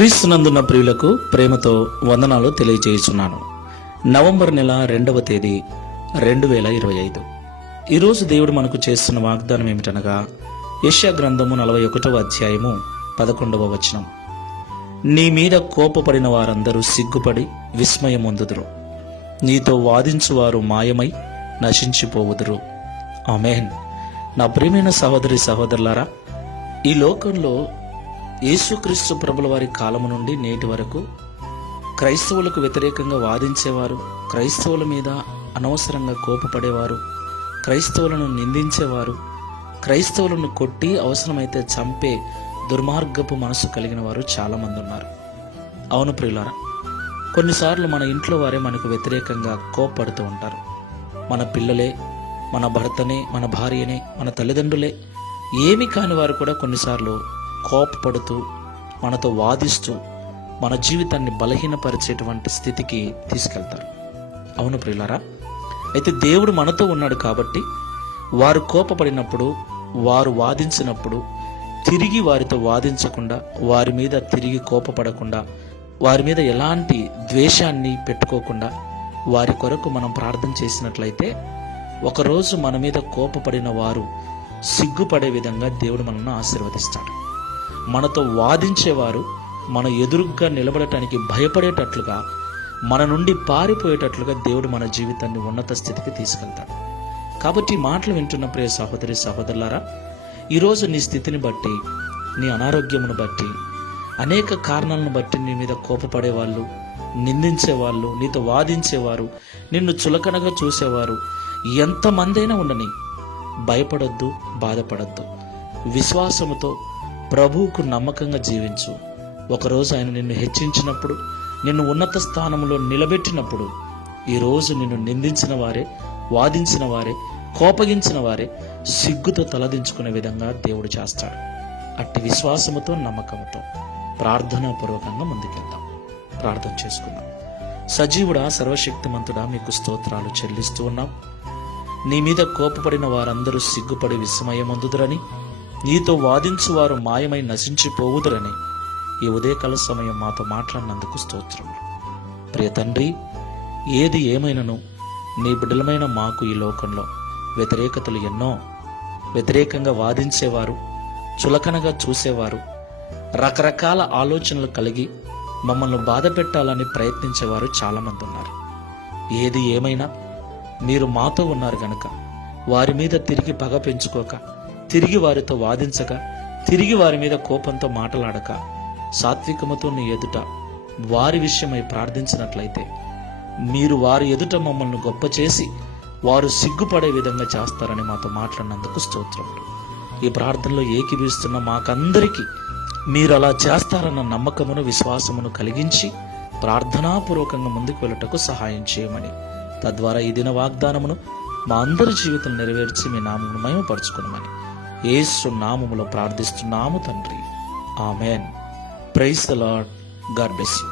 క్రీస్తునందున్న ప్రియులకు ప్రేమతో వందనాలు తెలియజేయుచున్నాను. నవంబర్ నెల 2వ తేదీ 2025. ఈరోజు దేవుడు మనకు చేస్తున్న వాగ్దానం ఏమిటనగా యెషయా గ్రంథము 41వ అధ్యాయము 11వ వచనం. నీ మీద కోపపడిన వారందరూ సిగ్గుపడి విస్మయమొందుదురు, నీతో వాదించువారు మాయమై నశించిపోవుదురు. ఆమేన్. నా ప్రియమైన సహోదరి సహోదరులారా, ఈ లోకంలో యేసుక్రీస్తు ప్రభుల వారి కాలము నుండి నేటి వరకు క్రైస్తవులకు వ్యతిరేకంగా వాదించేవారు, క్రైస్తవుల మీద అనవసరంగా కోపపడేవారు, క్రైస్తవులను నిందించేవారు, క్రైస్తవులను కొట్టి అవసరమైతే చంపే దుర్మార్గపు మనసు కలిగిన వారు చాలామంది ఉన్నారు. అవును ప్రియులారా, కొన్నిసార్లు మన ఇంట్లో వారే మనకు వ్యతిరేకంగా కోపపడుతూ ఉంటారు. మన పిల్లలే, మన భర్తనే, మన భార్యనే, మన తల్లిదండ్రులే, ఏమి కాని వారు కూడా కొన్నిసార్లు కోపపడుతూ మనతో వాదిస్తూ మన జీవితాన్ని బలహీనపరిచేటువంటి స్థితికి తీసుకెళ్తారు. అవును ప్రియులారా, అయితే దేవుడు మనతో ఉన్నాడు కాబట్టి వారు కోపపడినప్పుడు, వారు వాదించినప్పుడు తిరిగి వారితో వాదించకుండా, వారి మీద తిరిగి కోపపడకుండా, వారి మీద ఎలాంటి ద్వేషాన్ని పెట్టుకోకుండా వారి కొరకు మనం ప్రార్థన చేసినట్లయితే ఒకరోజు మన మీద కోపపడిన వారు సిగ్గుపడే విధంగా దేవుడు మనల్ని ఆశీర్వదిస్తాడు. మనతో వాదించేవారు మన ఎదురుగ్గా నిలబడటానికి భయపడేటట్లుగా, మన నుండి పారిపోయేటట్లుగా దేవుడు మన జీవితాన్ని ఉన్నత స్థితికి తీసుకెళ్తాడు. కాబట్టి ఈ మాటలు వింటున్న ప్రియ సహోదరి సహోదరులారా, ఈరోజు నీ స్థితిని బట్టి, నీ అనారోగ్యమును బట్టి, అనేక కారణాలను బట్టి నీ మీద కోపపడేవాళ్ళు, నిందించేవాళ్ళు, నీతో వాదించేవారు, నిన్ను చులకనగా చూసేవారు ఎంతమందైనా ఉండని, భయపడొద్దు, బాధపడొద్దు. విశ్వాసముతో ప్రభువుకు నమ్మకంగా జీవించు. ఒకరోజు ఆయన నిన్ను హెచ్చించినప్పుడు, నిన్ను ఉన్నత స్థానంలో నిలబెట్టినప్పుడు, ఈరోజు నిన్ను నిందించిన వారే, వాదించిన వారే, కోపగించిన వారే సిగ్గుతో తలదించుకునే విధంగా దేవుడు చేస్తాడు. అట్టి విశ్వాసముతో, నమ్మకంతో ప్రార్థనాపూర్వకంగా ముందుకెళ్దాం. ప్రార్థన చేసుకుందాం. సజీవుడా, సర్వశక్తిమంతుడా, మీకు స్తోత్రాలు చెల్లిస్తూ ఉన్నాం. నీ మీద కోపపడిన వారందరూ సిగ్గుపడి విస్మయమొందుదురని, నీతో వాదించువారు మాయమై నశించిపోవుదురని ఈ ఉదయకాల సమయం మాతో మాట్లాడినందుకు స్తోత్రములు. ప్రియ తండ్రి, ఏది ఏమైనను నీ బిడ్డలమైన మాకు ఈ లోకంలో వ్యతిరేకతలు ఎన్నో, వ్యతిరేకంగా వాదించేవారు, చులకనగా చూసేవారు, రకరకాల ఆలోచనలు కలిగి మమ్మల్ని బాధ పెట్టాలని ప్రయత్నించేవారు చాలామంది ఉన్నారు. ఏది ఏమైనా మీరు మాతో ఉన్నారు గనక వారి మీద తిరిగి పగ పెంచుకోక, తిరిగి వారితో వాదించక, తిరిగి వారి మీద కోపంతో మాటలాడక, సాత్వికముతో నీ ఎదుట వారి విషయమై ప్రార్థించినట్లయితే మీరు వారి ఎదుట మమ్మల్ని గొప్ప చేసి వారు సిగ్గుపడే విధంగా చేస్తారని మాతో మాట్లాడినందుకు స్తోత్రములు. ఈ ప్రార్థనలో ఏకీభవిస్తున్న మాకందరికీ మీరు అలా చేస్తారన్న నమ్మకమును, విశ్వాసమును కలిగించి ప్రార్థనాపూర్వకంగా ముందుకు వెళ్ళటకు సహాయం చేయమని, తద్వారా ఈ దిన వాగ్దానమును మా అందరి జీవితం నెరవేర్చి మీ నామమును మహిమపరచుకునమని యేసు నామములో ప్రార్థిస్తున్నాము తండ్రి. Amen. Praise the Lord. God bless you.